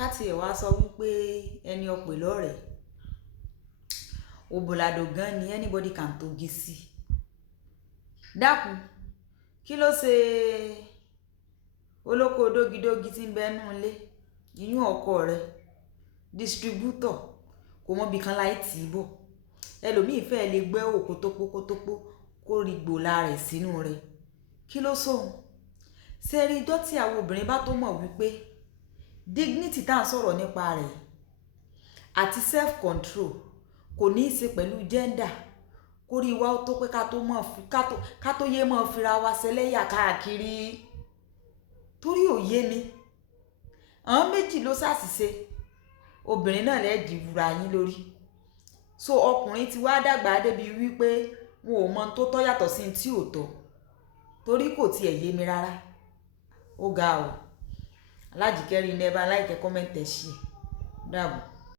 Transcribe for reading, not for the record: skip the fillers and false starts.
ká tiẹ̀ wá sọ wípé ẹni ọ̀pẹ lọ́rẹ̀ẹ́ òbòlàdò gan ni anybody can togi sí. dákun kí ló ṣe olóko dógidógi tí ń bẹnu ilé yíyún ọkọ rẹ distributor kò mọ ibìkan láì tì í bọ̀ ẹlòmíì fẹ́ lè gbẹ́ òkótópókótópó kó rí gbòòlà rẹ̀ sínú rẹ̀ kí ló sóhun. ṣe rí ijọ́ tí àwọn obìnrin bá tó mọ̀ wípé dignity tá à ń sọ̀rọ̀ nípa rẹ̀ àti self control kò ní í ṣe pẹ̀lú gender kó rí wa ó tó pé ká tó yé mọ́ fira wa ṣẹlẹ́yà káàkiri torí òye mi àwọn méjì ló ṣàṣìṣe obìnrin náà lẹ́ẹ̀dì wúra yín lórí so ọkùnrin ti wá dàgbà débi wípé wọn ò mọ tó tọ́ yàtọ̀ sí tí ò tọ́ torí kò tiẹ̀ yé mi rárá ó ga ọ́ Alájìkẹ́ rí ní ẹ bá láìkẹ́ kọ́mẹ́ǹtì ẹ̀ ṣe dàbọ̀.